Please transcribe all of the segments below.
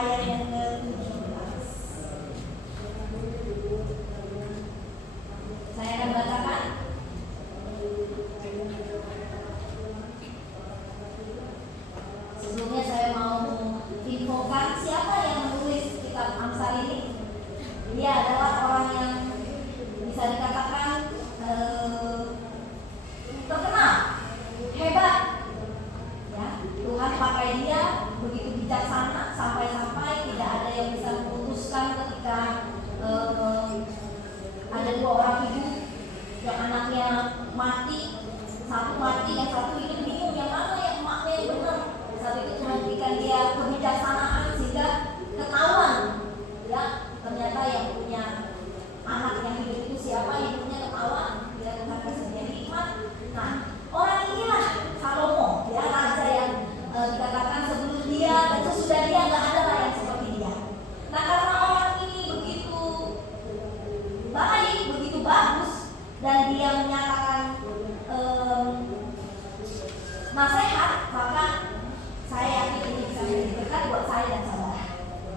ayat yang ke-17. Saya akan bacakan. Sebelumnya saya mau infokan siapa yang menulis kitab Amsal ini. Dia adalah orang yang bisa dikatakan terkenal, hebat. Ya, Tuhan pakai dia begitu bijaksana sampai-sampai tidak ada yang bisa memutuskan ketika ada dua orang hidup yang anaknya mati, satu mati yang satu hidup, bingung yang mana yang emaknya yang benar. Saat itu Tuhan berikan dia kebijaksanaan sehingga ketahuan, ya ternyata yang punya anak yang hidup itu siapa, yang punya ketahuan, dia Tuhan kasih dia hikmat. Nah, orang inilah Salomo, ya raja yang dikatakan sebelum dia dan sesudah dia nggak ada lah yang seperti dia. Nah, karena orang ini begitu baik, begitu bagus, dan dia menyatakan nasihat, maka saya yakin ini bisa menjadi berkat buat saya dan saudara.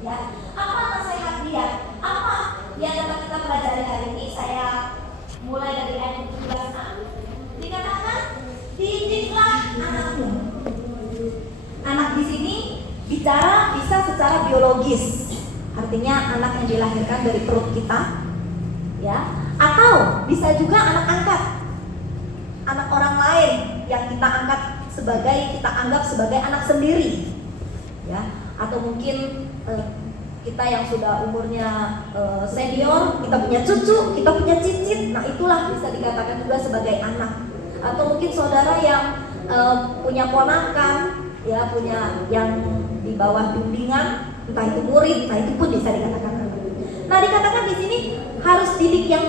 Ya, apa nasihat dia? Apa yang dapat kita pelajari hari ini? Saya mulai dari ayat 17a. Dikatakan, didiklah anakmu. Anak di sini bicara bisa secara biologis, artinya anak yang dilahirkan dari perut kita, ya, atau bisa juga anak angkat, anak orang lain yang kita angkat kita anggap sebagai anak sendiri, ya, atau mungkin kita yang sudah umurnya senior, kita punya cucu, kita punya cicit, nah itulah bisa dikatakan juga sebagai anak. Atau mungkin saudara yang punya ponakan, ya, punya yang di bawah bimbingan, entah itu murid, entah itu pun bisa dikatakan anak. Nah, dikatakan di sini harus didik yang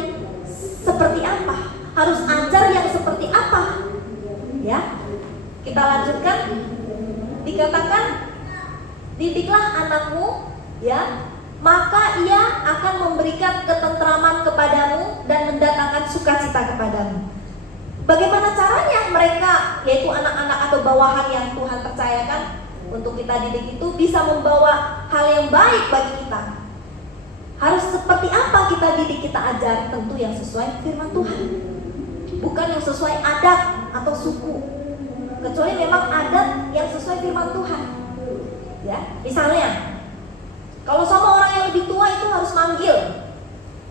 seperti apa, harus ajar yang seperti apa, ya. Kita lanjutkan, dikatakan didiklah anakmu, ya, maka ia akan memberikan ketentraman kepadamu dan mendatangkan sukacita kepadamu. Bagaimana caranya mereka, yaitu anak-anak atau bawahan yang Tuhan percayakan untuk kita didik itu bisa membawa hal yang baik bagi kita? Harus seperti apa kita didik, kita ajar? Tentu yang sesuai firman Tuhan, bukan yang sesuai adat atau suku, kecuali memang adat yang sesuai firman Tuhan. Ya, misalnya kalau sama orang yang lebih tua itu harus manggil,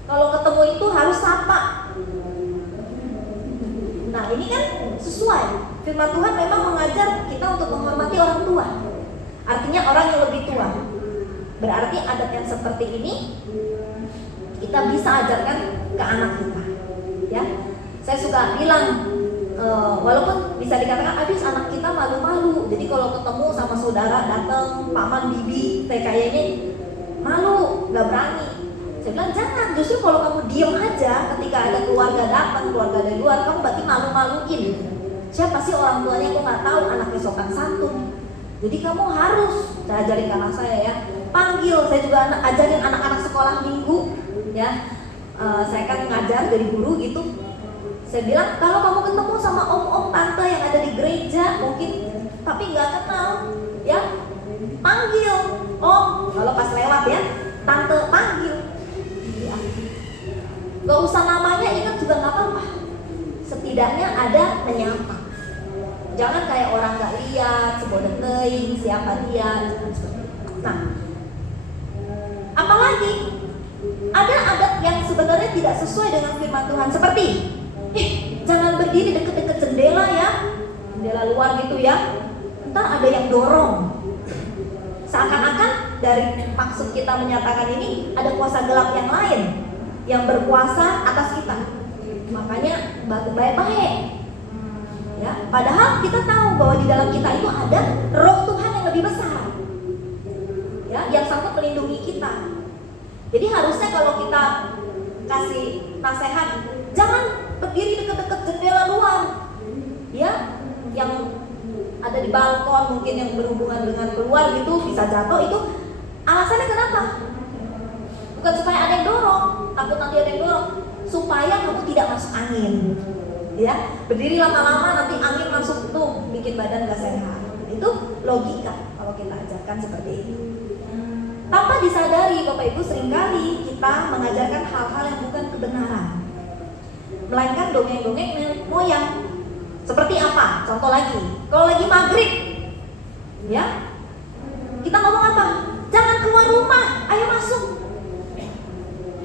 kalau ketemu itu harus sapa. Nah, ini kan sesuai firman Tuhan, memang mengajar kita untuk menghormati orang tua, artinya orang yang lebih tua. Berarti adat yang seperti ini kita bisa ajarkan ke anak kita, ya. Saya suka bilang, walaupun bisa dikatakan abis anak kita malu-malu, jadi kalau ketemu sama saudara datang, paman, bibi, kayaknya malu, nggak berani. Saya bilang jangan, justru kalau kamu diam aja ketika ada keluarga datang, keluarga dari luar, kamu berarti malu-maluin. Siapa sih orang tuanya, kok nggak tahu anaknya sopan santun. Jadi kamu harus, saya ajarin ke anak saya, ya, panggil. Saya juga ajarin anak-anak sekolah minggu, ya. Saya kan ngajar dari guru gitu. Saya bilang kalau kamu ketemu sama om-om tante yang ada di gereja mungkin tapi nggak kenal, ya, panggil om. Kalau pas lewat, ya, tante, panggil, ya. Gak usah namanya ingat juga nggak apa-apa, setidaknya ada menyapa. Jangan kayak orang nggak lihat, sebodoh teing, siapa dia. Nah, apalagi ada adat yang sebenarnya tidak sesuai dengan firman Tuhan, seperti jangan berdiri deket-deket jendela, ya, jendela luar gitu, ya, entar ada yang dorong. Seakan-akan dari maksud kita menyatakan ini ada kuasa gelap yang lain yang berkuasa atas kita, makanya baik-baik, ya. Padahal kita tahu bahwa di dalam kita itu ada roh Tuhan yang lebih besar, ya, yang sanggup melindungi kita. Jadi harusnya kalau kita kasih nasihat, jangan berdiri dekat-dekat jendela luar, ya, yang ada di balkon mungkin yang berhubungan dengan keluar gitu, bisa jatuh. Itu alasannya kenapa? Bukan supaya ada yang dorong, takut nanti ada yang dorong, supaya kamu tidak masuk angin, ya. Berdiri lama-lama nanti angin masuk tuh, bikin badan gak sehat. Itu logika kalau kita ajarkan seperti itu. Tanpa disadari Bapak Ibu, seringkali kita mengajarkan hal-hal yang bukan kebenaran, melainkan dongeng-dongeng nenek moyang. Seperti apa? Contoh lagi, kalau lagi maghrib, ya, kita ngomong apa? Jangan keluar rumah, ayo masuk.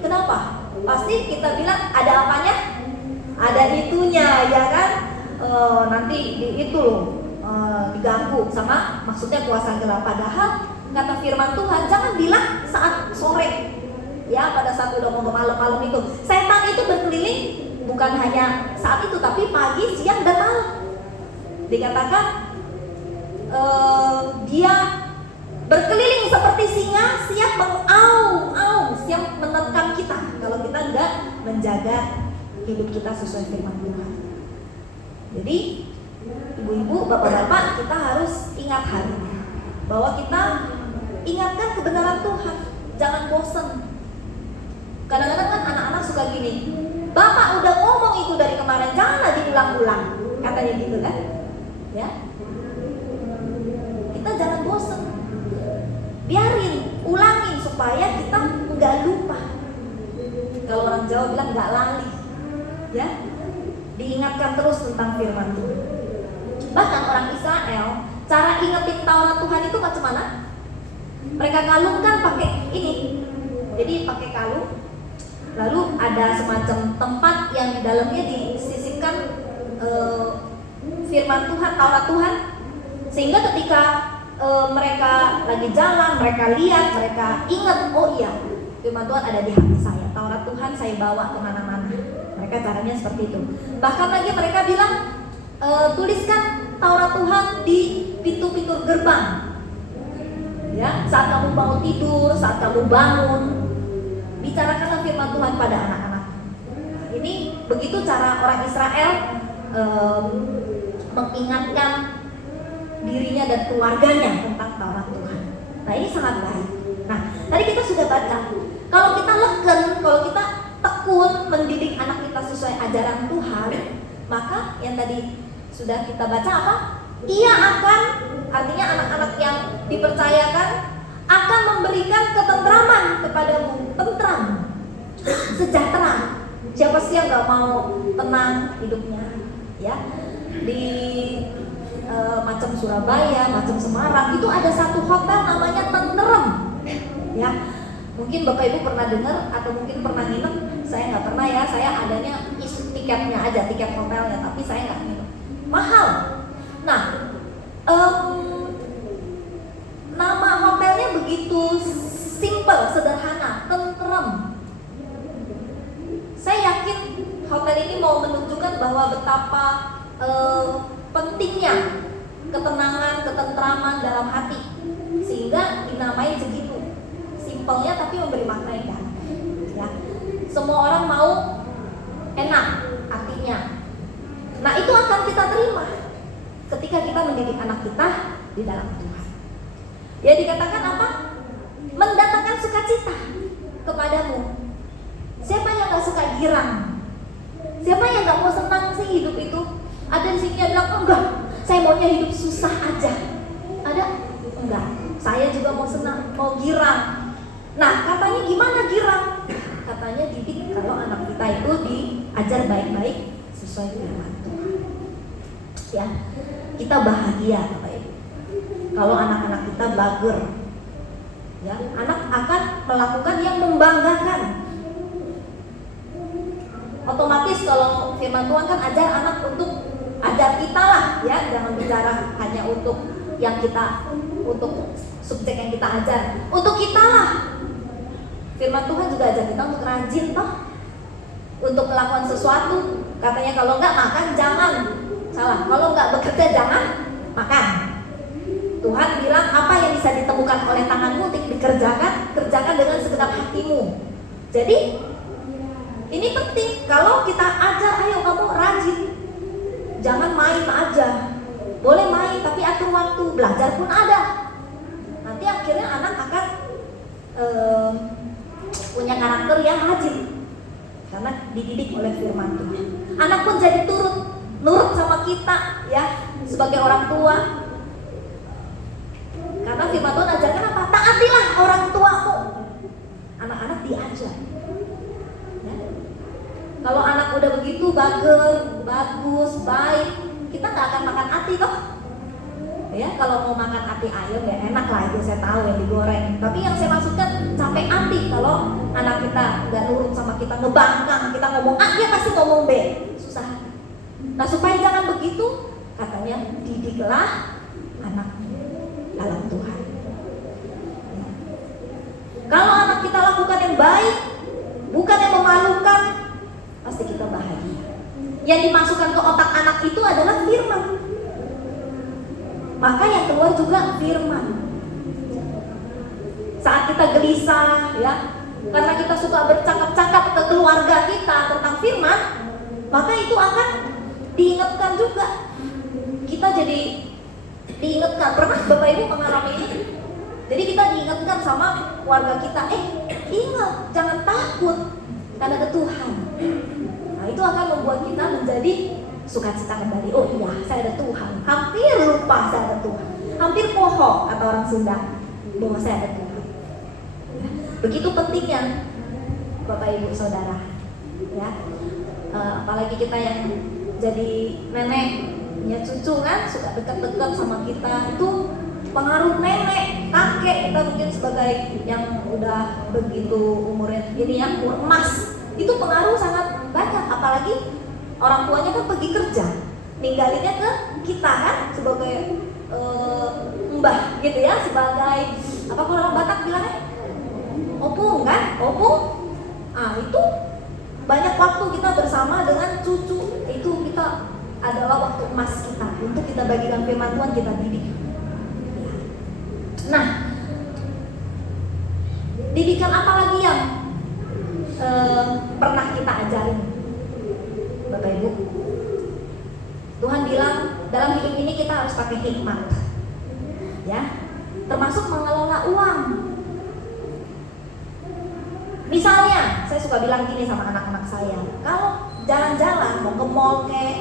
Kenapa? Pasti kita bilang ada apanya? Ada itunya, ya kan? Nanti itu loh, diganggu sama maksudnya kuasa gelap. Padahal kata firman Tuhan, jangan bilang saat sore, ya, pada saat udah mau malam-malam itu. Setan itu berkeliling bukan hanya saat itu, tapi pagi, siang, dan malam. Dikatakan dia berkeliling seperti singa, siap mengaum-aum, siap menerkam kita kalau kita enggak menjaga hidup kita sesuai firman Tuhan. Jadi ibu-ibu, bapak-bapak, kita harus ingat hal ini, bahwa kita ingatkan kebenaran Tuhan, jangan bosan. Kadang-kadang kan anak-anak suka gini, bapak udah ngomong itu dari kemarin, janganlah diulang-ulang, katanya gitu kan, ya. Kita jangan bosan, biarin, ulangin supaya kita nggak lupa. Kalau orang Jawa bilang nggak lali, ya. Diingatkan terus tentang firman Tuhan. Bahkan orang Israel, cara ingetin Taurat Tuhan itu macam mana? Mereka kalungkan pakai ini, jadi pakai kalung. Lalu ada semacam tempat yang di dalamnya disisipkan firman Tuhan, Taurat Tuhan, sehingga ketika mereka lagi jalan, mereka lihat, mereka ingat, oh iya, firman Tuhan ada di hati saya, Taurat Tuhan saya bawa kemana-mana. Mereka caranya seperti itu. Bahkan lagi mereka bilang, tuliskan Taurat Tuhan di pintu-pintu gerbang. Ya, saat kamu mau tidur, saat kamu bangun, bicarakanlah firman Tuhan pada anak-anak. Nah, ini begitu cara orang Israel mengingatkan dirinya dan keluarganya tentang Taurat Tuhan. Nah, ini sangat baik. Nah, tadi kita sudah baca, kalau kita leken, kalau kita tekun mendidik anak kita sesuai ajaran Tuhan, maka yang tadi sudah kita baca apa? Ia akan, artinya anak-anak yang dipercayakan akan memberikan ketentraman kepadamu, tentram, sejahtera. Siapa sih yang gak mau tenang hidupnya, ya? Di macam Surabaya, macam Semarang, itu ada satu hotel namanya Tentrem, ya. Mungkin Bapak Ibu pernah dengar atau mungkin pernah nginep. Saya nggak pernah ya, saya adanya tiketnya aja, tiket hotelnya, tapi saya nggak nginep. Mahal. Nah, nama hotelnya begitu simple, sederhana, tentrem. Saya yakin hotel ini mau menunjukkan bahwa betapa pentingnya ketenangan, ketentraman dalam hati, sehingga dinamai segitu. Simpelnya tapi memberi makna yang dalam, ya. Semua orang mau enak artinya. Nah, itu akan kita terima ketika kita mendidik anak kita di dalam Tuhan. Ya, dikatakan apa? Mendatangkan sukacita kepadamu. Siapa yang gak suka girang? Siapa yang gak mau senang sih hidup itu? Ada di sini yang bilang, enggak, saya maunya hidup susah aja. Ada? Enggak, saya juga mau senang, mau girang. Nah, katanya gimana girang? Katanya didik kalau anak kita itu diajar baik-baik sesuai firman Tuhan. Ya, kita bahagia Bapak Ibu kalau anak-anak kita bager. Ya, anak akan melakukan yang membanggakan. Otomatis kalau firman Tuhan kan ajar anak untuk ajar kita lah, ya, jangan bicara hanya untuk yang kita, untuk subjek yang kita ajar, untuk kita lah. Firman Tuhan juga ajar kita untuk rajin toh, untuk melakukan sesuatu. Katanya kalau enggak makan jangan, salah, kalau enggak bekerja jangan makan. Tuhan bilang apa yang bisa ditemukan oleh tanganmu dikerjakan, kerjakan dengan segenap hatimu. Jadi ini penting, kalau kita ajar, ayo kamu rajin, jangan main aja. Boleh main tapi atur waktu, belajar pun ada. Nanti akhirnya anak akan punya karakter yang rajin karena dididik oleh firman Tuhan. Anak pun jadi nurut sama kita, ya, sebagai orang tua. Karena firman Tuhan ajarkan apa? Taatilah orang tuamu udah begitu bagus, baik, kita nggak akan makan ati toh. Ya, kalau mau makan ati ayam ya enak lah, itu saya tahu yang digoreng. Tapi yang saya maksudkan capek ati kalau anak kita nggak nurut sama kita, ngebangkang, kita ngomong A, dia pasti ngomong B, susah. Nah, supaya jangan begitu, katanya didiklah anak dalam Tuhan. Kalau anak kita lakukan yang baik, bukan yang memalukan, pasti kita bahagia. Yang dimasukkan ke otak anak itu adalah firman. Maka yang keluar juga firman. Saat kita gelisah, ya, karena kita suka bercakap-cakap ke keluarga kita tentang firman, maka itu akan diingatkan juga. Kita jadi diingatkan. Pernah Bapak Ibu mengalami ini? Jadi kita diingatkan sama keluarga kita, ingat, jangan takut, karena ada Tuhan. Nah, itu akan membuat kita menjadi sukacita kembali. Oh iya, saya ada Tuhan. Hampir lupa saya ada Tuhan. Hampir poho atau orang Sunda bahwa saya ada Tuhan. Begitu pentingnya Bapak Ibu Saudara. Ya, apalagi kita yang jadi nenek, punya cucu kan, suka dekat-dekat sama kita. Itu pengaruh nenek, kakek, kita mungkin sebagai yang udah begitu umurnya ini yang umur emas, itu pengaruh sangat banyak. Apalagi orang tuanya kan pergi kerja, ninggalinnya ke kita kan sebagai mbah gitu ya, sebagai apa kalau orang Batak bilangnya opung kan, opung. Ah, itu banyak waktu kita bersama dengan cucu, itu kita adalah waktu emas kita untuk kita bagikan firman Tuhan, kita didik. Nah, didikan apa lagi yang pernah kita ajarin Bapak Ibu? Tuhan bilang dalam hidup ini kita harus pakai hikmat, ya, termasuk mengelola uang. Misalnya, saya suka bilang gini sama anak-anak saya, kalau jalan-jalan mau ke mall kek,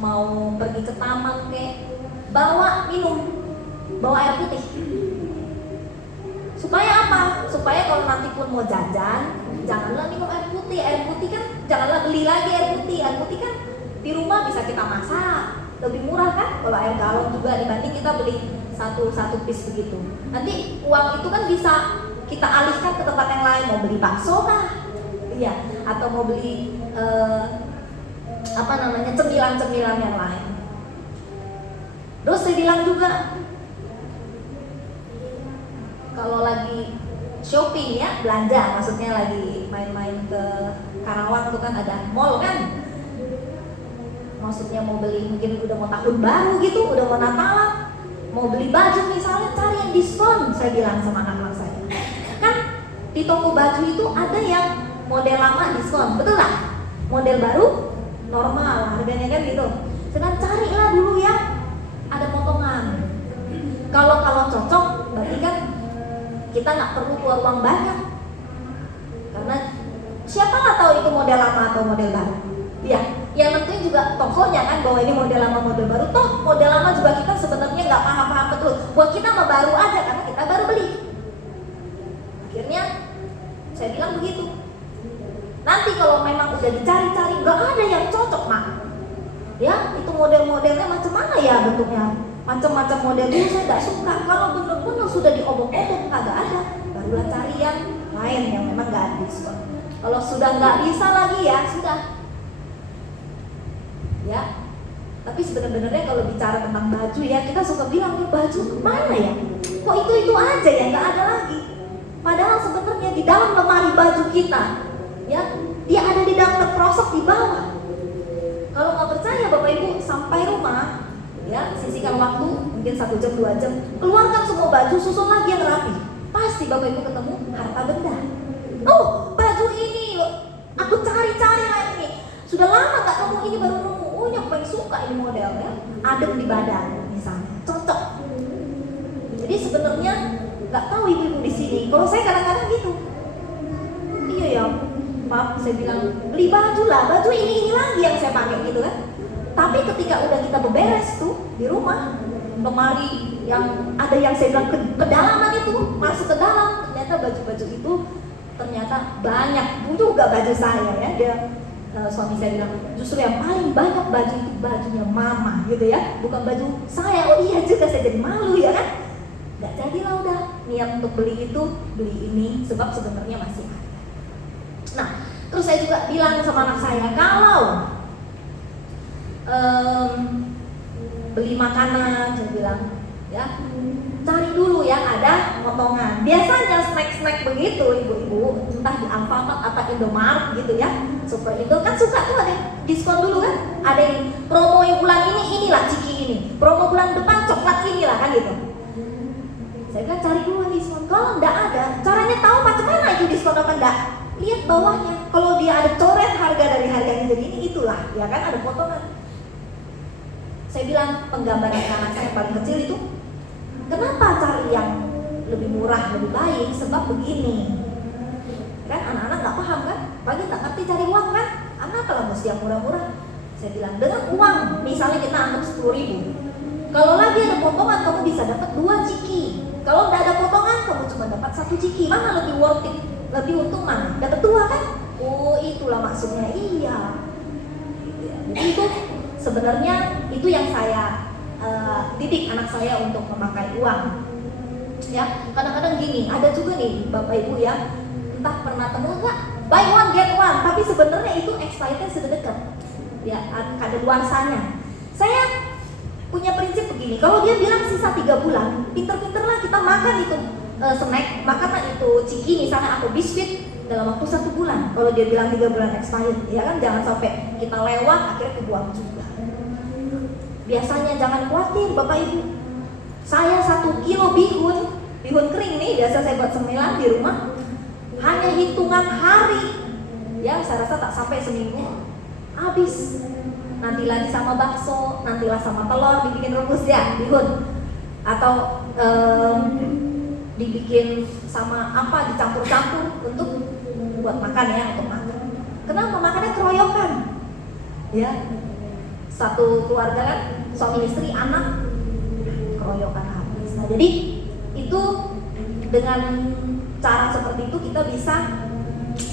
mau pergi ke taman kek, bawa minum, bawa air putih. Supaya apa? Supaya kalau nanti pun mau jajan, janganlah minum air putih. Air putih kan janganlah beli lagi air putih. Air putih kan di rumah bisa kita masak, lebih murah kan? Kalau air galon juga dibanding kita beli satu piece begitu. Nanti uang itu kan bisa kita alihkan ke tempat yang lain, mau beli bakso kah? Iya, atau mau beli cemilan-cemilan yang lain. Terus saya bilang juga, kalau lagi shopping ya, belanja, maksudnya lagi main-main ke Karawang tuh kan ada mall kan, maksudnya mau beli, mungkin udah mau tahun baru gitu, udah mau Natalan, mau beli baju misalnya, cari yang diskon. Saya bilang sama anak-anak saya, kan di toko baju itu ada yang model lama diskon, betul nggak? Model baru normal harganya kan gitu. Sedang carilah dulu yang ada potongan. Kalau cocok, berarti kan kita nggak perlu keluar uang banyak, karena siapa nggak tahu itu model lama atau model baru. Ya, yang penting juga tokonya kan bahwa ini model lama model baru. Toh model lama juga kita sebenarnya nggak paham betul. Buat kita mah baru aja karena kita baru beli. Akhirnya saya bilang begitu. Nanti kalau memang udah dicari-cari nggak ada yang cocok, Mak. Ya, itu model-modelnya macam mana ya bentuknya? Macam-macam model dulu saya tidak suka. Kalau benar-benar sudah diobok-obok kagak ada, barulah cari yang lain yang memang nggak ada diskon. Kalau sudah nggak bisa lagi ya sudah. Ya, tapi sebenarnya kalau bicara tentang baju ya, kita suka bilang nih, baju kemana ya? Kok itu aja ya, nggak ada lagi. Padahal sebenarnya di dalam lemari baju kita, ya, dia ada di dalam terperosok di bawah. Kalau nggak percaya Bapak Ibu, sampai rumah, ya, sisihkan waktu mungkin 1 jam 2 jam, keluarkan semua baju, susun lagi yang rapi. Pasti Bapak Ibu ketemu harta benda. Oh, baju ini aku cari-cari lah ini, sudah lama nggak nemu, ini baru nemu. Oh, yang paling suka ini modelnya, adem di badan misalnya, cocok. Jadi sebenarnya nggak tahu ibu-ibu di sini. Kalau saya kadang-kadang gitu, iya ya, Pak, saya bilang beli baju lah, baju ini lagi yang saya pakai gitu kan. Tapi ketika udah kita beberes tuh di rumah, lemari yang ada yang saya bilang kedalaman itu, masuk ke dalam, ternyata baju-baju itu ternyata banyak juga baju saya ya, dia suami saya bilang, justru yang paling banyak baju itu bajunya mama gitu ya, bukan baju saya. Oh iya juga, saya jadi malu ya kan. Gak jadilah udah niat untuk beli itu, beli ini, sebab sebenarnya masih ada. Nah, terus saya juga bilang sama anak saya, kalau beli makanan, saya bilang ya, cari dulu yang ada potongan. Biasanya snack-snack begitu ibu-ibu, entah di Alfamart apa Indomaret gitu ya, Super Indo kan suka tuh ada yang diskon dulu kan, ada yang promo yang bulan ini inilah ciki ini, promo bulan depan coklat inilah kan gitu. Saya bilang cari dulu diskon. Kalau enggak ada, caranya tahu macam mana itu diskon apa enggak? Lihat bawahnya. Kalau dia ada coret harga dari harganya jadi ini, itulah ya kan, ada potongan. Saya bilang penggambaran anak saya paling kecil itu, kenapa cari yang lebih murah lebih baik? Sebab begini, kan anak-anak nggak paham kan, pagi tak ngerti cari uang kan, anak kalau mesti yang murah-murah. Saya bilang dengan uang, misalnya kita anggap 10.000, kalau lagi ada potongan kamu bisa dapat 2 ciki. Kalau nggak ada potongan kamu cuma dapat 1 ciki. Mana lebih worth it, lebih untung mana? Dapat 2 kan? Oh itulah maksudnya. Iya. Jadi itu sebenarnya itu yang saya didik anak saya untuk memakai uang. Ya, kadang-kadang gini, ada juga nih Bapak Ibu ya, entah pernah temu nggak, buy one get one, tapi sebenarnya itu expirednya sudah dekat. Ya, kadaluarsanya. Saya punya prinsip begini, kalau dia bilang sisa 3 bulan, pinter-pinterlah kita makan itu snack, makanlah itu ciki, misalnya aku biskuit dalam waktu 1 bulan. Kalau dia bilang 3 bulan expired, ya kan, jangan sampai kita lewat akhirnya kebuang juga. Biasanya jangan khawatir Bapak Ibu, saya 1 kilo bihun kering nih, biasa saya buat cemilan di rumah, hanya hitungan hari, ya saya rasa tak sampai seminggu habis. Nanti lagi sama bakso, nantilah sama telur dibikin rebus ya, bihun, atau dibikin sama apa, dicampur-campur untuk buat makan ya, untuk makan. Kenapa? Makannya keroyokan, ya, satu keluarga kan, suami istri, anak, keroyokan habis. Nah jadi itu dengan cara seperti itu kita bisa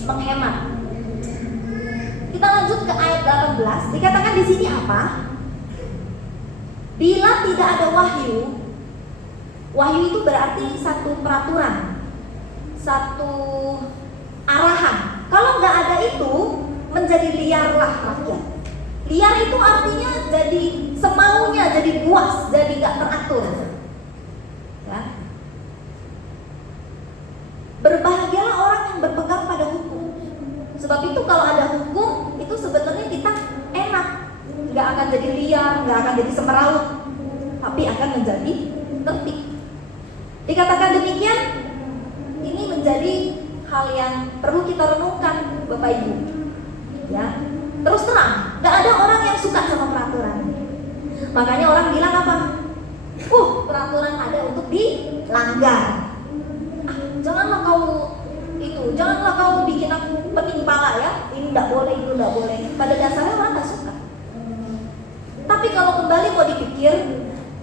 menghemat. Kita lanjut ke ayat 18. Dikatakan di sini apa? Bila tidak ada wahyu, wahyu itu berarti satu peraturan, satu arahan. Kalau nggak ada itu, menjadi liarlah rakyat. Liar itu artinya jadi semaunya, jadi buas, jadi nggak teratur. Ya. Berbahagialah orang yang berpegang pada hukum. Sebab itu kalau ada hukum, itu sebenarnya kita enak, nggak akan jadi liar, nggak akan jadi semeraut, tapi akan menjadi tertib. Dikatakan demikian, ini menjadi hal yang perlu kita renungkan, Bapak Ibu. Ya, terus terang, nggak ada orang yang suka sama peraturan. Makanya orang bilang apa? Peraturan ada untuk dilanggar. Janganlah kau itu, janganlah kau bikin aku pening pala ya. Ini tidak boleh, itu tidak boleh. Pada dasarnya orang nggak suka. Tapi kalau kembali mau dipikir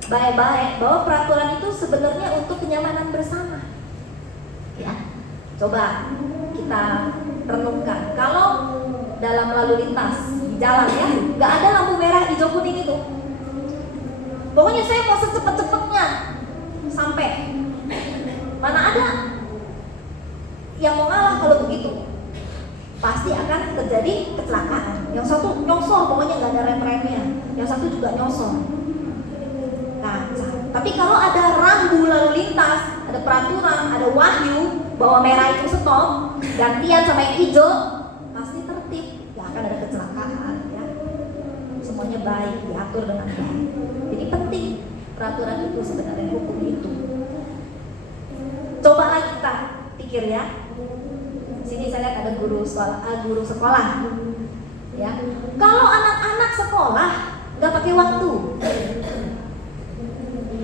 baik-baik, bahwa peraturan itu sebenarnya untuk kenyamanan bersama. Ya, coba kita renungkan. Kalau dalam lalu lintas di jalan ya, nggak ada lampu merah, hijau, kuning itu. Pokoknya saya mau secepat-cepatnya sampai. Mana ada yang mau ngalah kalau begitu? Pasti akan terjadi kecelakaan. Yang satu nyosor, pokoknya nggak ada rem-remnya. Yang satu juga nyosor. Nah, tapi kalau ada rambu lalu lintas, ada peraturan, ada wahyu bahwa merah itu stop, gantian sama yang hijau, pasti tertib. Nggak akan ada kecelakaan ya. Semuanya baik, diatur dengan baik. Jadi penting peraturan itu sebenarnya, hukum itu. Cobalah kita pikir ya. Sini saya lihat ada guru sekolah, ya. Kalau anak-anak sekolah nggak pakai waktu,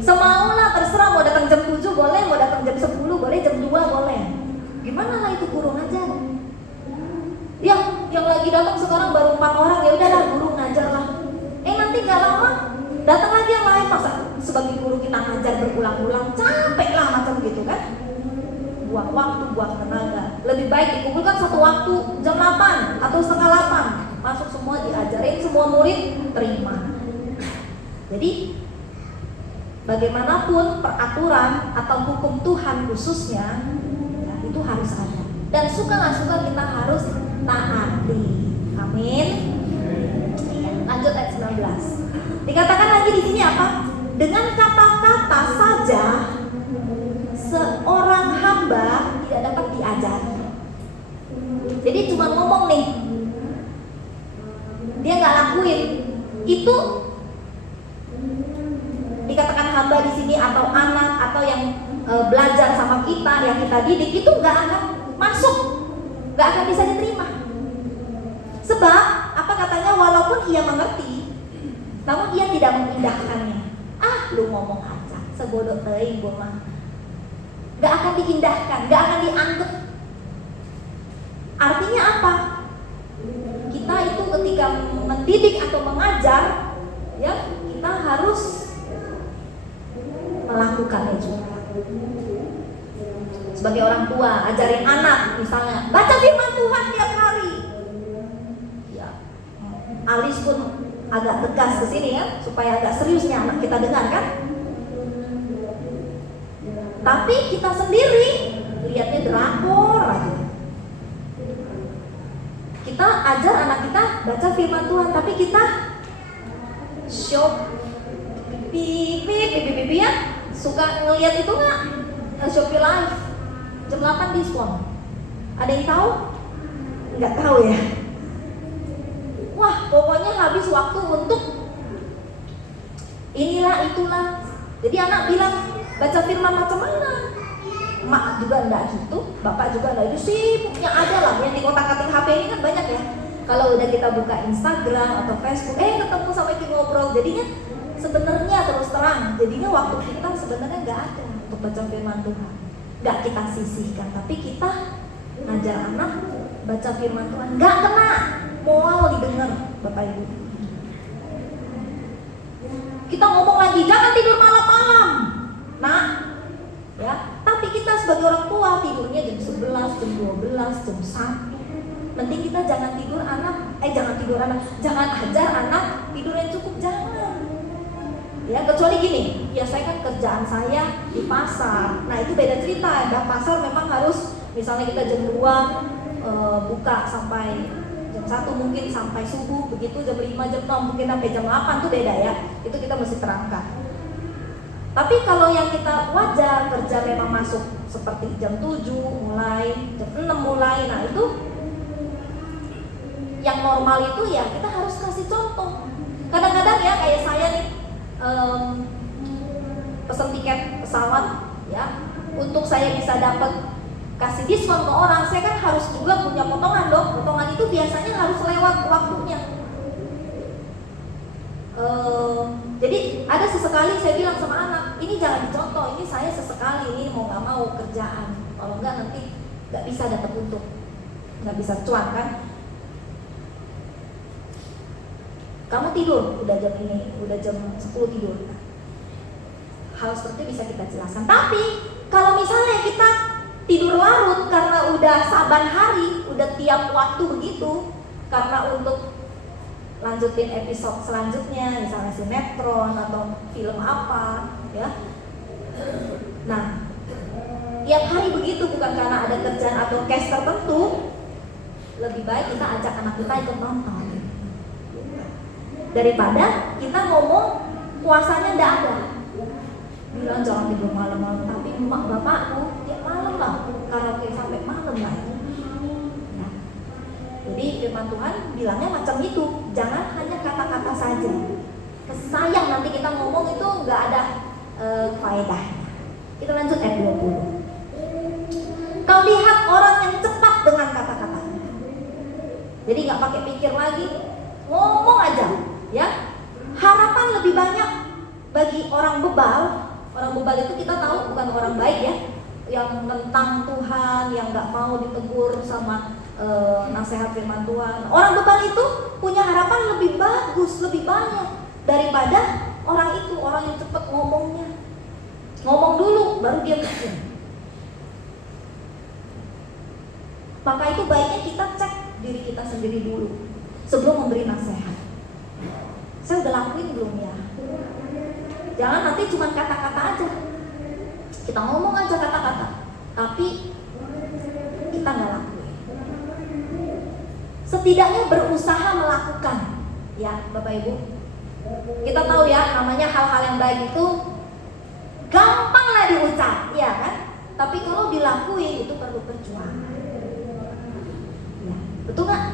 semaulah terserah, mau datang jam 7 boleh, mau datang jam 10 boleh, jam 2 boleh. Gimana lah itu guru ngajar? Yang lagi datang sekarang baru 4 orang, ya udahlah guru ngajar lah. Nanti nggak lama datang lagi yang lain, masa sebagai guru kita ngajar berulang-ulang, capek lah macam gitu kan? Buang waktu, buang tenaga. Lebih baik dikumpulkan satu waktu jam 8 atau setengah 8 masuk semua diajarin, semua murid terima. Jadi bagaimanapun peraturan atau hukum Tuhan khususnya ya, itu harus ada. Dan suka nggak suka kita harus taati. Amin. Ya, lanjut ayat 19. Dikatakan lagi di sini apa? Dengan kata-kata saja seorang hamba tidak dapat diajari. Jadi cuma ngomong nih, dia nggak lakuin. Itu dikatakan hamba di sini atau anak atau yang belajar sama kita, yang kita didik itu nggak akan masuk, nggak akan bisa diterima. Sebab apa katanya? Walaupun ia mengerti, namun ia tidak mengindahkannya. Lu ngomong aja, sebodoh teuing gua mah. Nggak akan diindahkan, nggak akan dianggap. Artinya apa? Kita itu ketika mendidik atau mengajar, ya kita harus melakukannya juga. Sebagai orang tua, ajarin anak misalnya, baca firman Tuhan tiap hari. Ya, alis pun agak tegas ke sini ya, supaya agak seriusnya anak kita dengar kan. Tapi kita sendiri lihatnya drakor aja. Kita ajar anak kita baca firman Tuhan, tapi kita show pipi ya, suka ngelihat itu nggak? Shopee Live jam 8 diskon. Ada yang tahu? Nggak tahu ya. Wah, pokoknya habis waktu untuk inilah itulah. Jadi anak bilang, baca firman macam mana? Mak juga enggak gitu, bapak juga enggak gitu. Sibuknya ada lah, yang di kotak-katik HP ini kan banyak ya. Kalau udah kita buka Instagram atau Facebook, ketemu sama kita ngobrol. Jadinya sebenarnya terus terang, jadinya waktu kita sebenarnya nggak ada untuk baca firman Tuhan. Nggak kita sisihkan, tapi kita ngajar anak baca firman Tuhan. Nggak kena moal didengar, Bapak Ibu. Kita ngomong lagi, jangan tidur malam-malam. Nah, ya, tapi kita sebagai orang tua tidurnya jam 11, jam 12, jam 1. Penting kita jangan ajar anak tidur yang cukup, jangan. Ya, kecuali gini, ya saya kan kerjaan saya di pasar. Nah, itu beda cerita. Di pasar memang harus, misalnya kita jam 2 buka sampai jam 1 mungkin sampai subuh, begitu jam 5, jam 6 mungkin sampai jam 8, itu beda ya. Itu kita mesti terangkan. Tapi kalau yang kita wajar kerja memang masuk seperti jam 7 mulai, jam 6 mulai, nah itu yang normal itu ya kita harus kasih contoh. Kadang-kadang ya kayak saya nih pesen tiket pesawat ya, untuk saya bisa dapat kasih diskon ke orang, saya kan harus juga punya potongan dong. Potongan itu biasanya harus lewat waktunya. Jadi ada sesekali saya bilang sama anak, ini jangan dicontoh, ini saya sesekali, ini mau nggak mau kerjaan. Kalau nggak nanti nggak bisa dapat untung, nggak bisa cuan kan. Kamu tidur, udah jam ini, udah jam 10 tidur. Hal seperti itu bisa kita jelaskan. Tapi kalau misalnya kita tidur larut karena udah saban hari, udah tiap waktu begitu, karena untuk lanjutin episode selanjutnya, misalnya sinetron atau film apa, ya. Nah, tiap hari begitu bukan karena ada kerjaan atau case tertentu, lebih baik kita ajak anak kita ikut nonton daripada kita ngomong puasanya nggak ada. Bilang jangan tidur malam-malam, tapi emak bapakku tiap malam lah karaoke sampai malam lah. Nah, jadi firman Tuhan bilangnya macam itu, jangan hanya kata-kata saja. Sayang nanti kita ngomong itu nggak ada faedahnya. Kita lanjut ayat 20. Kau lihat orang yang cepat dengan kata-katanya. Jadi nggak pakai pikir lagi, ngomong aja. Ya, harapan lebih banyak bagi orang bebal. Orang bebal itu kita tahu bukan orang baik ya, yang tentang Tuhan, yang nggak mau ditegur sama nasihat firman Tuhan. Orang bebal itu punya harapan lebih bagus, lebih banyak daripada orang itu, orang yang cepat ngomongnya. Ngomong dulu, baru dia mikir. Maka itu baiknya kita cek diri kita sendiri dulu. sebelum memberi nasihat. Saya udah lakuin belum ya? Jangan nanti cuma kata-kata aja. Kita ngomong aja kata-kata, tapi kita nggak lakuin. Setidaknya berusaha melakukan, ya Bapak Ibu. Kita tahu ya, namanya hal-hal yang baik itu gampang lah diucap, ya kan? Tapi kalau dilakuin itu perlu perjuangan. Ya, betul nggak?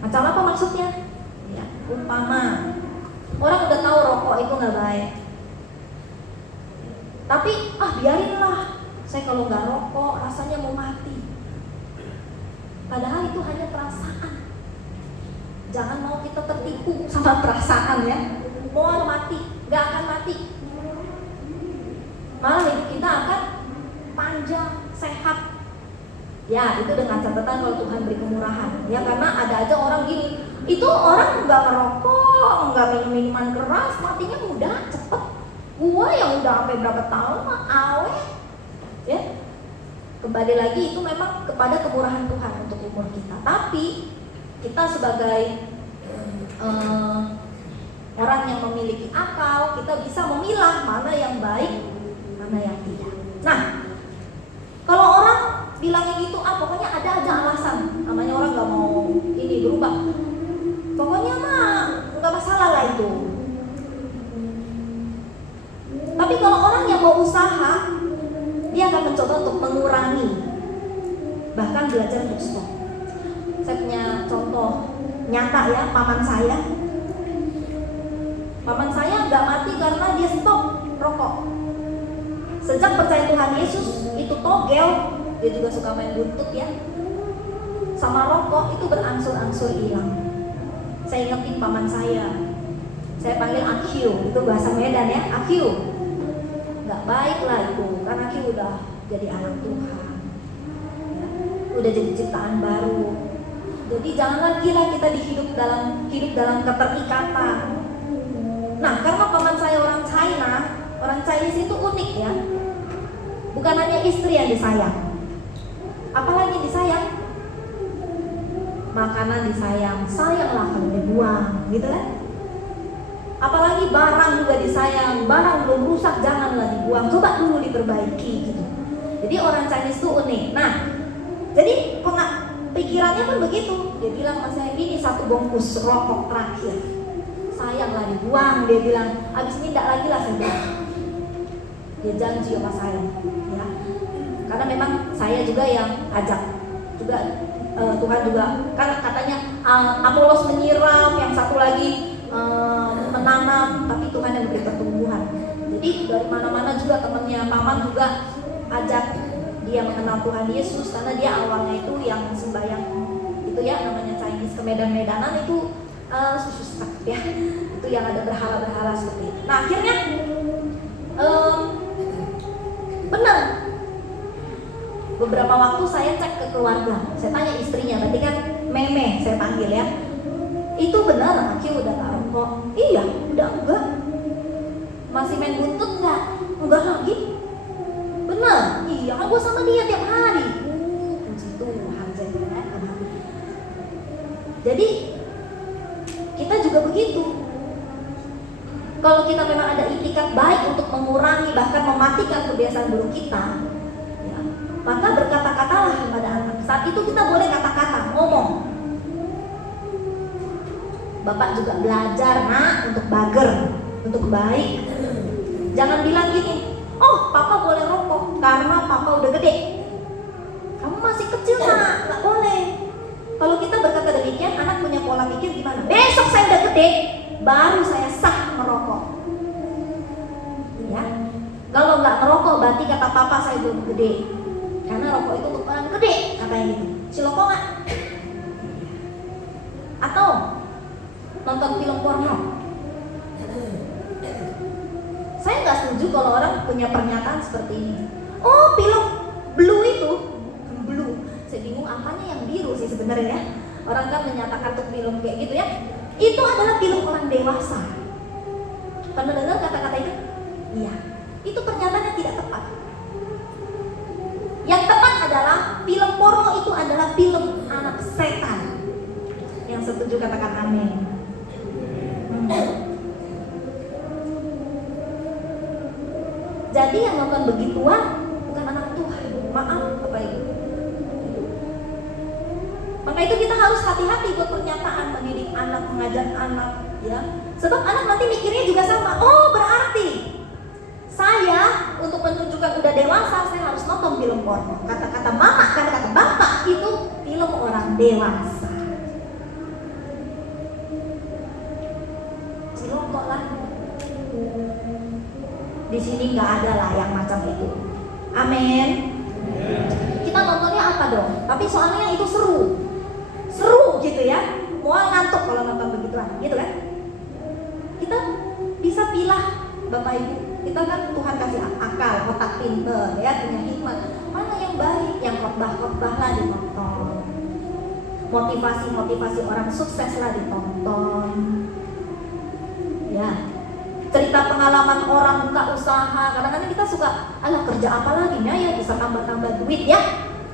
Macam apa maksudnya? Ya, umpama orang udah tahu rokok itu nggak baik, tapi biarinlah, saya kalau nggak rokok rasanya mau mati. Padahal itu hanya perasaan. Jangan mau kita tertipu sama perasaan ya. Mau mati, nggak akan mati. Malah hidup kita akan panjang, sehat. Ya, itu dengan catatan kalau Tuhan beri kemurahan. Ya, karena ada aja orang gini, itu orang nggak merokok, nggak minum minuman keras, matinya mudah, cepet. Gua yang udah sampai berapa tahun mah awet. Ya, kembali lagi itu memang kepada kemurahan Tuhan untuk umur kita. Tapi kita sebagai orang yang memiliki akal, kita bisa memilah mana yang baik, mana yang tidak. Nah, kalau orang bilangnya gitu, pokoknya ada aja alasan. Namanya orang nggak mau ini berubah. Pokoknya mah nggak masalah lah itu. Tapi kalau orang yang mau usaha, dia akan mencoba untuk mengurangi, bahkan belajar untuk stop. Saya punya contoh nyata ya, paman saya. Paman saya nggak mati karena dia stop rokok. Sejak percaya Tuhan Yesus, itu togel, dia juga suka main buntut ya, sama rokok itu berangsur-angsur hilang. Saya ingetin paman saya panggil Akyu, itu bahasa Medan ya, Akyu. Nggak baik lah itu, karena Akyu udah jadi anak Tuhan ya, udah jadi ciptaan baru. Jadi jangan lagi lah kita hidup dalam keterikatan. Nah, karena paman saya orang China, orang Chinese itu unik ya. Bukan hanya istri yang disayang, apalagi disayang? Makanan disayang, sayanglah kalau dibuang, gitu kan? Apalagi barang juga disayang, barang belum rusak janganlah dibuang, coba dulu diperbaiki gitu. Jadi orang Chinese itu unik. Nah, jadi pikirannya pun begitu. Dia bilang, mas saya ini satu bungkus rokok terakhir, sayanglah dibuang. Dia bilang, abis ini tidak lagi lah saya bilang. Dia janji sama saya ya. Karena memang saya juga yang ajak juga, Tuhan juga kan katanya Apolos menyiram, yang satu lagi menanam, tapi Tuhan yang beri pertumbuhan. Jadi dari mana-mana juga temannya paman juga ajak dia mengenal Tuhan Yesus, karena dia awalnya itu yang sembahyang itu ya, namanya Chinese, ke Medan-Medanan itu susu setak ya, itu yang ada berhala-berhala seperti itu. Nah akhirnya benar, beberapa waktu saya cek ke keluarga, saya tanya istrinya, berarti kan Meme saya panggil ya, itu benar Aki udah gak rokok? Iya, udah enggak. Masih main buntut enggak? Enggak lagi. Benar? Iya, kan gue sama dia tiap hari. Puji Tuhan, saya bilang. Jadi kita juga begitu. Kalau kita memang ada itikat baik untuk mengurangi bahkan mematikan kebiasaan buruk kita, ya, maka berkata-katalah kepada anak. Saat itu kita boleh kata-kata, ngomong. Bapak juga belajar nak untuk bager, untuk baik. Jangan bilang gini, oh papa boleh rokok karena papa udah gede. Kamu masih kecil nak, nggak boleh. Kalau kita berkata demikian, anak punya pola pikir gimana? Besok saya udah gede, baru saya sah merokok. Ya, kalau nggak merokok berarti kata papa saya belum gede. Karena rokok itu untuk orang gede, katanya gitu. Ciloko nggak? Atau nonton film porno. Saya nggak setuju kalau orang punya pernyataan seperti ini. Oh, film blue itu, blue. Saya bingung apanya yang biru sih sebenarnya. Orang kan menyatakan untuk film kayak gitu ya. Itu adalah film orang dewasa. Pernah dengar kata-kata itu? Iya. Itu pernyataannya tidak tepat. Yang tepat adalah film porno itu adalah film anak setan. Yang setuju katakan amin. Jadi yang nonton begituan bukan anak Tuhan. Maaf Bapak Ibu. Maka itu kita harus hati-hati buat pernyataan mendidik anak, mengajar anak, ya. Sebab anak nanti mikirnya juga sama. Oh, berarti saya untuk menunjukkan udah dewasa saya harus nonton film porno. Kata-kata mama, kata-kata bapak itu film orang dewasa. Ciloko lah. Di sini nggak ada lah yang macam itu. Amin. Kita nontonnya apa dong? Tapi soalnya itu seru gitu ya. Mual ngantuk kalau nonton begituan, gitu kan? Kita bisa pilah, Bapak Ibu. Kita kan Tuhan kasih akal, otak pinter, ya, punya hikmat. Mana yang baik, yang khotbah-khotbah lah ditonton. Motivasi orang sukses lah ditonton. Ya. Cerita pengalaman orang buka usaha. Kadang-kadang kita suka, alah kerja apa lagi ya bisa tambah-tambah duit ya.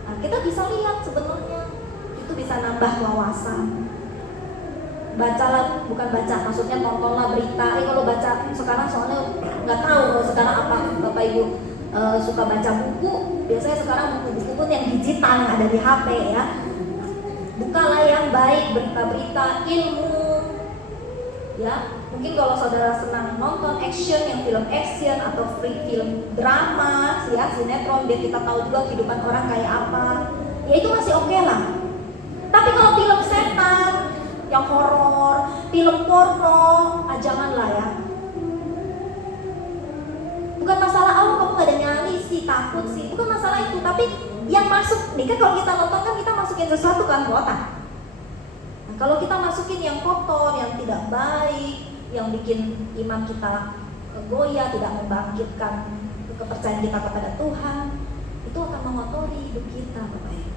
Nah, kita bisa lihat sebenarnya itu bisa nambah wawasan. Bacalah, bukan baca, maksudnya tontonlah berita. Kalau baca sekarang soalnya nggak tahu kalau sekarang apa Bapak Ibu suka baca buku. Biasanya sekarang buku-buku pun yang digital yang ada di HP ya. Bukalah yang baik, berita-berita ilmu. Ya, mungkin kalau saudara senang nonton action, yang film action atau film drama, ya sinetron, biar kita tahu juga kehidupan orang kayak apa. Ya itu masih oke lah. Tapi kalau film setan, yang horor, film porno, janganlah ya. Bukan masalah kamu gak ada nyali sih, takut sih, bukan masalah itu. Tapi yang masuk, nih kan kalau kita nonton kan kita masukin sesuatu kan otak. Nah, kalau kita masukin yang kotor, yang tidak baik, yang bikin iman kita goyah, tidak membangkitkan kepercayaan kita kepada Tuhan, itu akan mengotori hidup kita, Bapak Ibu.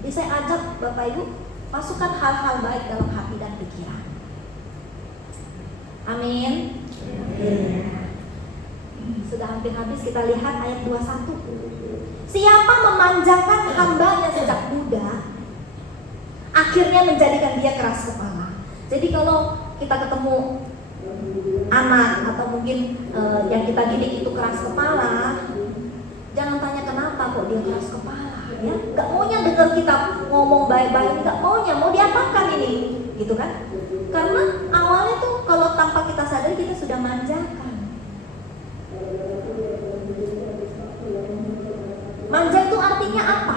Jadi saya ajak Bapak Ibu, masukkan hal-hal baik dalam hati dan pikiran. Amin. Sudah hampir habis, kita lihat ayat 21. Siapa memanjakan hambanya sejak muda, akhirnya menjadikan dia keras kepala. Jadi kalau kita ketemu anak atau mungkin yang kita didik itu keras kepala, jangan tanya kenapa kok dia keras kepala. Ya, gak maunya dengar kita ngomong baik-baik, gak maunya, mau diapakan ini, gitu kan? Karena awalnya tuh kalau tanpa kita sadar kita sudah manjakan. Manja itu artinya apa?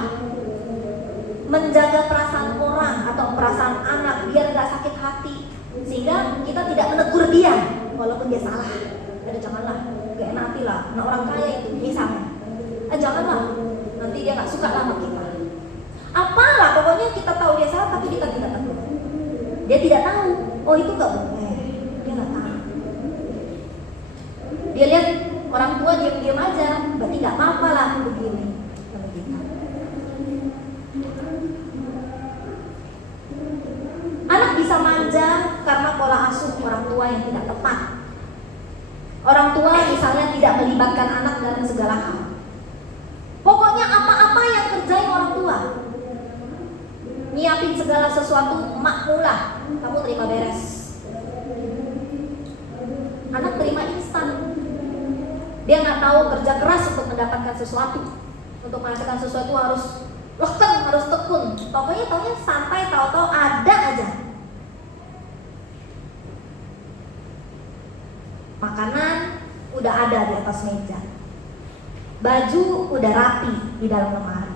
Menjaga perasaan orang atau perasaan anak biar gak sakit hati, sehingga kita tidak menegur dia walaupun dia salah. Janganlah, gak enak hati lah. Nah orang kaya itu misalnya, janganlah. Nanti dia nggak suka sama kita. Apalah, pokoknya kita tahu dia salah, tapi kita tidak tahu. Dia tidak tahu. Oh itu nggak boleh. Dia nggak tahu. Dia lihat orang tua diam-diam aja, berarti nggak apa-apa lah begini. Anak bisa manja karena pola asuh orang tua yang tidak tepat. Orang tua misalnya tidak melibatkan anak dalam segala hal. Pokoknya apa-apa yang kerjain orang tua, nyiapin segala sesuatu, emak mula, kamu terima beres. Anak terima instan. Dia nggak tahu kerja keras untuk mendapatkan sesuatu, untuk menghasilkan sesuatu harus harus tekun. Pokoknya taunya santai, tahu-tahu ada aja. Makanan udah ada di atas meja. Baju udah rapi di dalam lemari.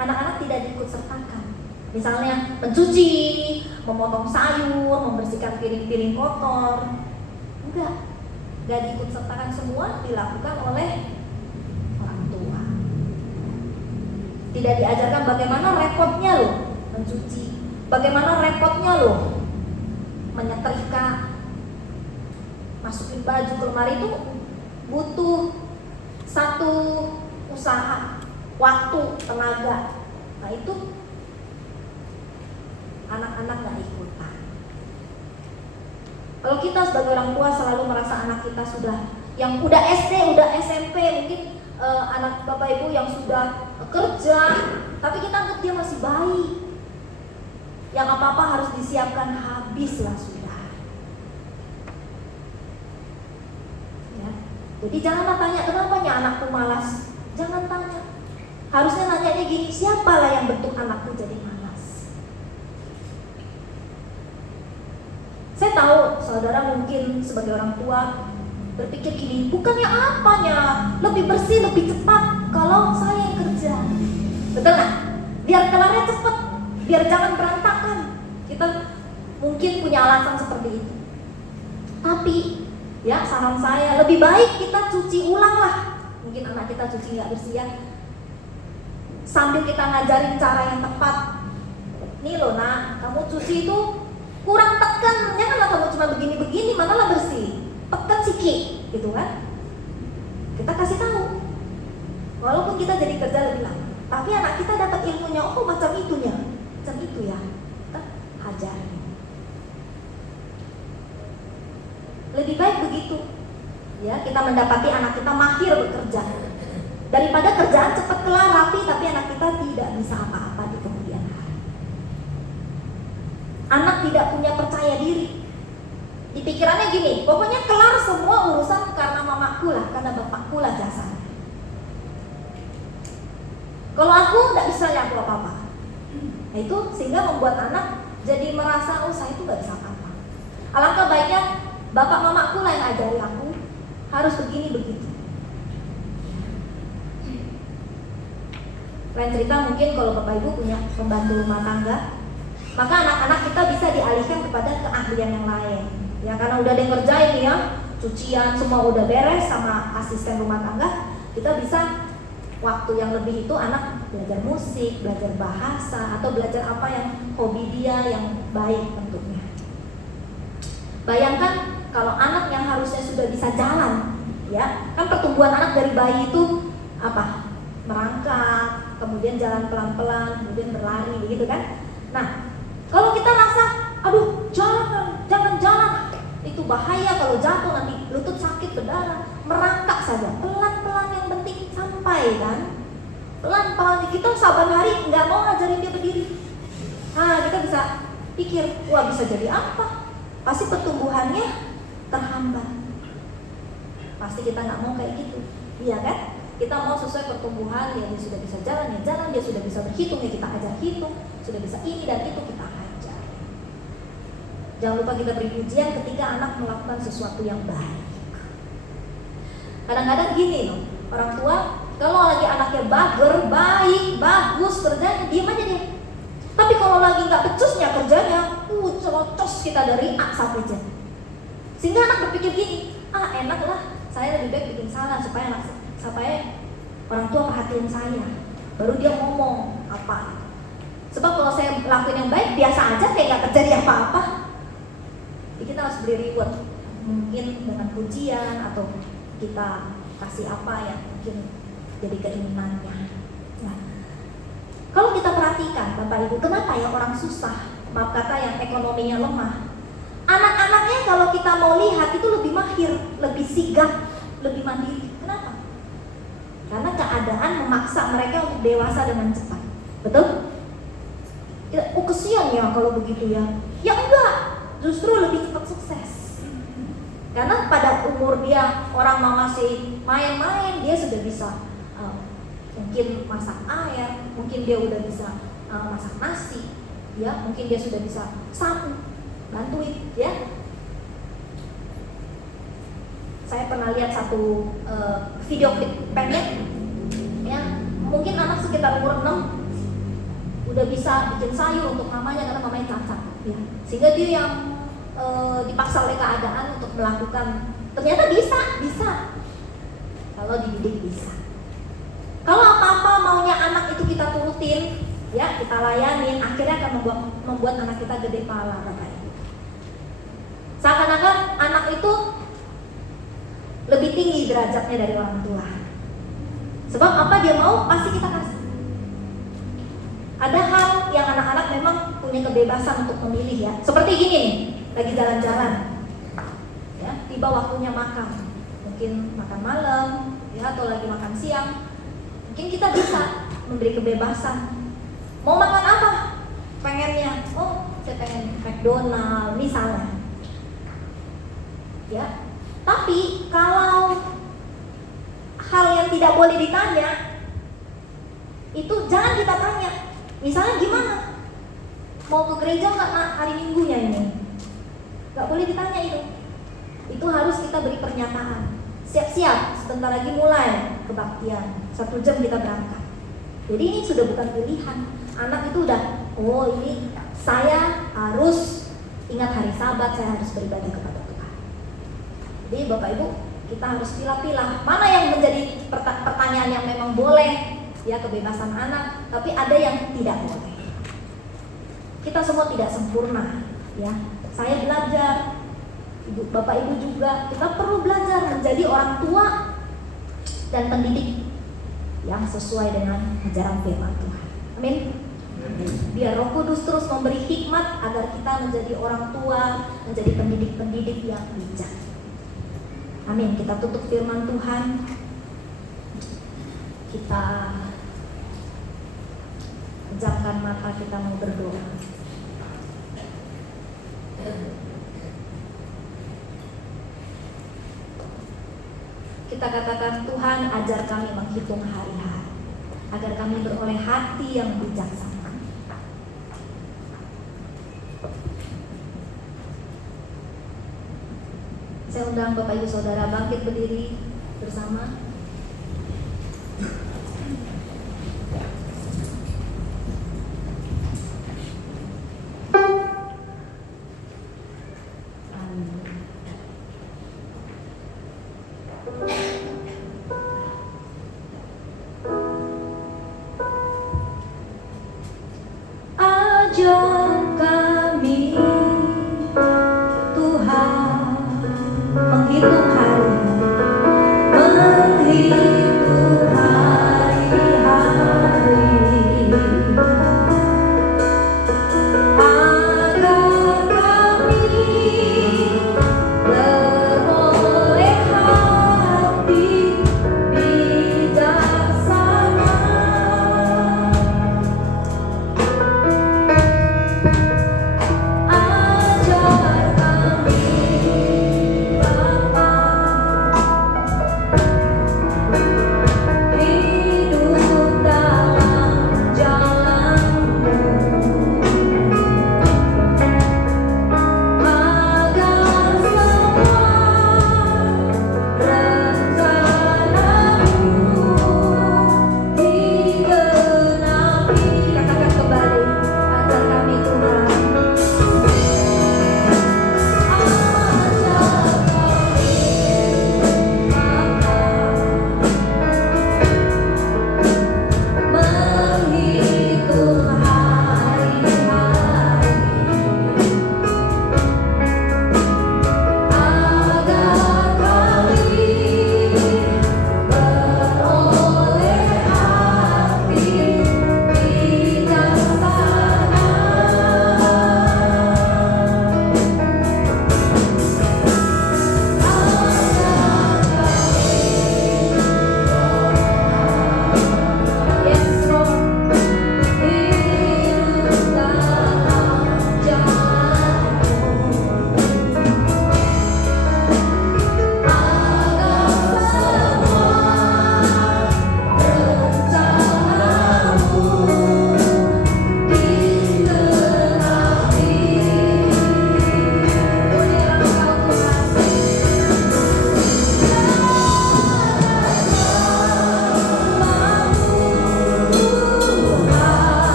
Anak-anak tidak diikut sertakan. Misalnya mencuci, memotong sayur, membersihkan piring-piring kotor. Enggak diikut sertakan, semua dilakukan oleh orang tua. Tidak diajarkan bagaimana repotnya loh mencuci, bagaimana repotnya loh menyetrika, masukin baju ke lemari itu butuh satu usaha, waktu, tenaga. Nah itu anak-anak gak ikutan. Kalau kita sebagai orang tua selalu merasa anak kita sudah, yang udah SD, udah SMP, mungkin anak bapak ibu yang sudah kerja, tapi kita anggap dia masih bayi, yang apa-apa harus disiapkan habislah sudah. Ya. Jadi janganlah tanya kenapa anakku malas. Jangan tanya. Harusnya nanyanya gini, siapalah yang bentuk anakku jadi malas? Saya tahu saudara mungkin sebagai orang tua berpikir gini, bukannya apanya lebih bersih, lebih cepat kalau saya yang kerja. Betul nggak? Biar kelarnya cepat, biar jangan berantakan. Kita mungkin punya alasan seperti itu. Tapi ya saran saya, lebih baik kita cuci ulang lah. Mungkin anak kita cuci nggak bersih ya, sambil kita ngajarin cara yang tepat. Nih loh nak, kamu cuci itu kurang tekan, janganlah kamu cuma begini-begini, manalah bersih. Tekan sikit, gitu kan? Kita kasih tahu. Walaupun kita jadi kerja lebih lama, tapi anak kita dapat ilmunya. Oh macam itunya, macam itu ya. Kita ajarin. Lebih baik begitu. Ya, kita mendapati anak kita mahir bekerja daripada kerjaan cepat kelar rapi, tapi anak kita tidak bisa apa-apa di kemudian hari. Anak tidak punya percaya diri. Di pikirannya gini, pokoknya kelar semua urusan karena mamaku lah, karena bapakku lah jasanya. Kalau aku tidak bisa ya aku apa-apa. Nah itu sehingga membuat anak jadi merasa, oh saya itu gak bisa apa-apa. Alangkah baiknya bapak mamaku lah yang ajari aku harus begini begitu. Lain cerita mungkin kalau bapak ibu punya pembantu rumah tangga, maka anak-anak kita bisa dialihkan kepada keahlian yang lain. Ya karena udah ada yang ngerjain nih ya, cucian semua udah beres sama asisten rumah tangga, kita bisa waktu yang lebih itu anak belajar musik, belajar bahasa, atau belajar apa yang hobi dia yang baik tentunya. Bayangkan kalau anak yang harusnya sudah bisa jalan, ya kan pertumbuhan anak dari bayi itu apa? Merangkak, kemudian jalan pelan-pelan, kemudian berlari, begitu kan? Nah, kalau kita rasa, aduh jangan jalan, itu bahaya kalau jatuh nanti lutut sakit berdarah, merangkak saja, pelan-pelan yang penting sampai kan, pelan-pelan. Kita saban hari nggak mau ngajarin dia berdiri. Nah, kita bisa pikir, wah bisa jadi apa? Pasti pertumbuhannya terhambat. Pasti kita nggak mau kayak gitu, iya kan? Kita mau sesuai pertumbuhan, ya dia sudah bisa jalan, ya jalan, dia sudah bisa berhitung, ya kita ajar hitung, sudah bisa ini dan itu kita ajar. Jangan lupa kita beri pujian ketika anak melakukan sesuatu yang baik. Kadang-kadang gini loh, orang tua kalau lagi anaknya bager, baik, bagus kerjanya, diam aja dia. Tapi kalau lagi nggak becusnya kerjanya, celocos kita dari A sampai Z. Sehingga anak berpikir gini, enak lah, saya lebih baik bikin salah supaya orang tua perhatian saya. Baru dia ngomong apa. Sebab kalau saya lakuin yang baik, biasa aja kayak nggak terjadi apa-apa. Jadi kita harus beri reward, mungkin dengan pujian atau kita kasih apa yang mungkin jadi keinginannya. Nah, kalau kita perhatikan Bapak Ibu, kenapa ya orang susah, maaf kata yang ekonominya lemah, anak-anaknya kalau kita mau lihat itu lebih mahir, lebih sigap, lebih mandiri. Kenapa? Karena keadaan memaksa mereka untuk dewasa dengan cepat. Betul? Kesian ya kalau begitu ya. Ya enggak, justru lebih cepat sukses. Karena pada umur dia, orang masih main-main, dia sudah bisa mungkin masak air, mungkin dia udah bisa masak nasi, ya, mungkin dia sudah bisa sapu, bantuin, ya. Saya pernah lihat satu video klip pendek, ya, mungkin anak sekitar umur 6 udah bisa bikin sayur untuk mamanya karena mamanya cacat, ya. Sehingga dia yang dipaksa oleh keadaan untuk melakukan, ternyata bisa kalau dididik bisa. Kalau apa-apa maunya anak itu kita turutin, ya kita layanin, akhirnya akan membuat anak kita gede pala, Bapak Ibu. Seakan-akan anak itu lebih tinggi derajatnya dari orang tua. Sebab apa dia mau pasti kita kasih. Ada hal yang anak-anak memang punya kebebasan untuk memilih, ya. Seperti gini nih, lagi jalan-jalan, ya, tiba waktunya makan, mungkin makan malam, ya, atau kalau lagi makan siang, mungkin kita bisa memberi kebebasan. Mau makan apa? Pengennya, oh saya pengen McDonald misalnya. Ya, tapi kalau hal yang tidak boleh ditanya, itu jangan kita tanya. Misalnya gimana? Mau ke gereja nggak hari Minggunya ini? Nggak boleh ditanya itu. Itu harus kita beri pernyataan. Siap-siap, sebentar lagi mulai kebaktian. 1 jam kita berangkat. Jadi ini sudah bukan pilihan. Anak itu udah, oh ini saya harus ingat hari Sabat, saya harus beribadah kepada Tuhan. Jadi Bapak Ibu, kita harus pilah-pilah mana yang menjadi pertanyaan yang memang boleh, ya kebebasan anak, tapi ada yang tidak boleh. Kita semua tidak sempurna, ya. Saya belajar, Bapak Ibu juga, kita perlu belajar menjadi orang tua dan pendidik yang sesuai dengan ajaran firman Tuhan. Amin. Biar Roh Kudus terus memberi hikmat agar kita menjadi orang tua, menjadi pendidik-pendidik yang bijak. Amin. Kita tutup firman Tuhan. Kita pejamkan mata, kita mau berdoa. Kita katakan, Tuhan ajar kami menghitung hari-hari, agar kami beroleh hati yang bijaksana. Saya undang Bapak Ibu Saudara bangkit berdiri bersama. Ajar kami Tuhan menghitung hari-hari,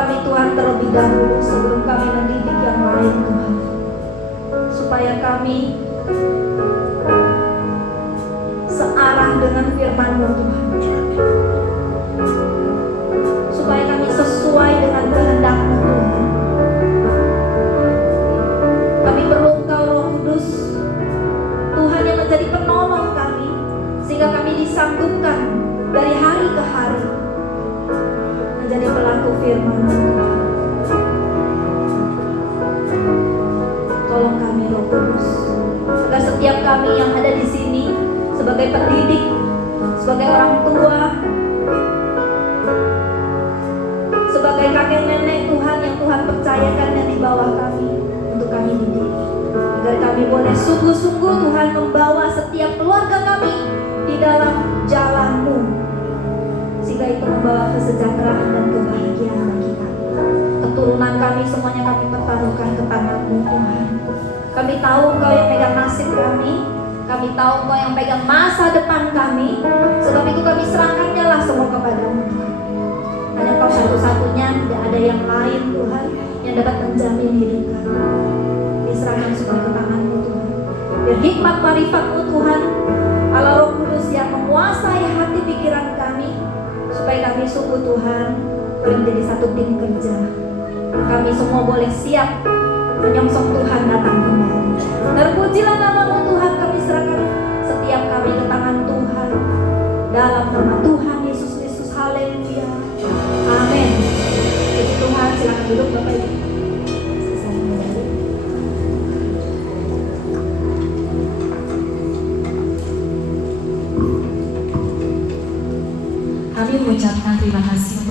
kami Tuhan terlebih dahulu sebelum kami mendidik yang lain Tuhan, supaya kami searah dengan firman-Mu Tuhan, supaya kami sesuai dengan kehendak-Mu Tuhan. Kami perlu Engkau Roh Kudus Tuhan yang menjadi penolong kami, sehingga kami disanggupkan dari hari ke hari menjadi pelaku firman-Mu Tuhan. Tolong kami Roh Kudus, agar setiap kami yang ada di sini sebagai pendidik, sebagai orang tua, sebagai kakek nenek Tuhan yang Tuhan percayakan yang di bawah kami untuk kami didik, agar kami boleh sungguh-sungguh Tuhan membawa setiap keluarga kami di dalam jalan-Mu, sehingga itu membawa kesejahteraan dan kebahagiaan bagi kami. Keturunan kami semuanya kami pertaruhkan ke tangan-Mu Tuhan. Kami tahu Engkau yang pegang nasib kami, kami tahu Engkau yang pegang masa depan kami. Sebab itu kami serahkannya lah semua kepada-Mu Tuhan. Hanya Engkau satu-satunya, tidak ada yang lain Tuhan yang dapat menjamin hidup kami. Diserahkan semua ke tangan-Mu Tuhan. Biar hikmat marifat-Mu Tuhan, Allah Roh Kudus yang menguasai hati pikiran kami, supaya kami sungguh Tuhan boleh menjadi satu tim kerja. Kami semua boleh siap menyongsong Tuhan datang kembali. Terpujilah nama-Mu Tuhan, kami serahkan setiap kami ke tangan Tuhan. Dalam nama Tuhan Yesus Kristus, haleluya, amin. Puji Tuhan, silakan duduk Bapak Ibu. Kami mengucapkan terima kasih